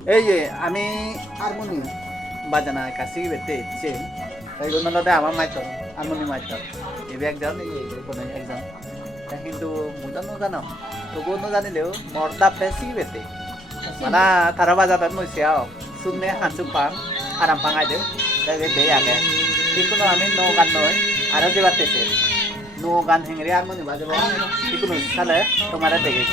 এই যে আমি হারমোনিয়াম বাজানা কাছে বেতে ইচ্ছে তাই কোনটাতে আমার মাইতো হারমোনিয়াম মাইতো এবে একজন এই কোনো একজন কিন্তু মুদা জানো তবুও জানিলেও মর্দা পেছি বেতে mana thara baja dan mo siao sunne hansu pang aram pangai de dai be age ikuno ami no gan noi aro de batte se no gan hengri ar moni baje bo ikuno sale tomara dege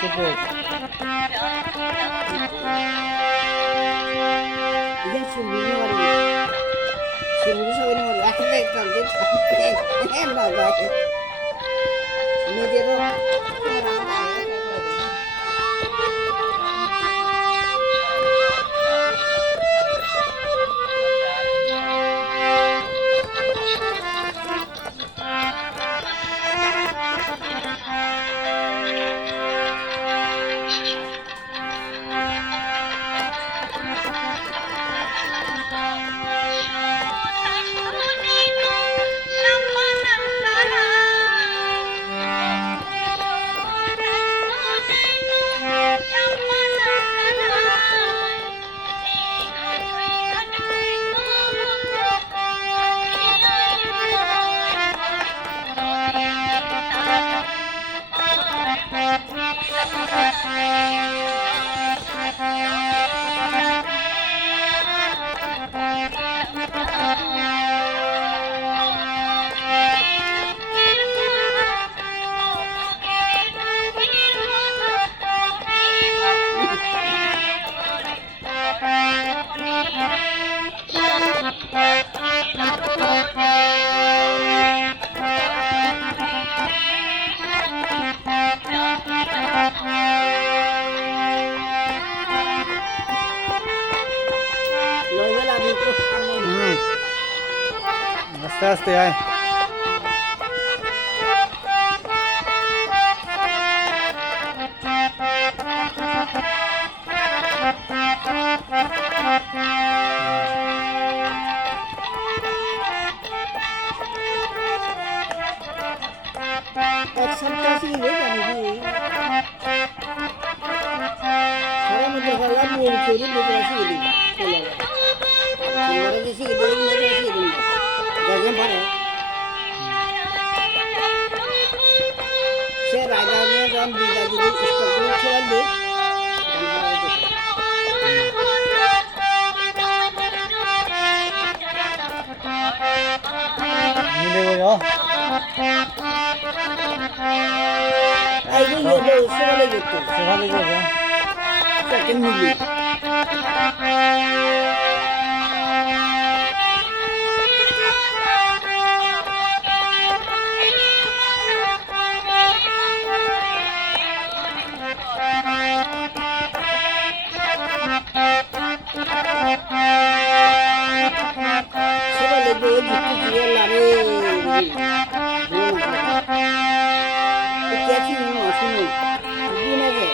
cepet 이게 수빈이 말이야. 수빈이 소리 말이야. 근데 그게 해 나가. 내대로 আস্তে আস্তে আয় এক সপ্তাহ ছিলে জানি সারা মধ্যে হলা নিয়ে চলি বুঝরা ছিলে চলে চলে যে ছিলে মধ্যে ছিলে গজম পারে সে রাজা নিয়ে যখন বিজা যদি স্টক করে ছেড়ে মিলে গো এই যে সেবালে যেত সেভাবে গো সেকেন্ড মিলি সেবালে গো জিতু দিয়ে লারে কে কি শুনো শুনো দিন আগে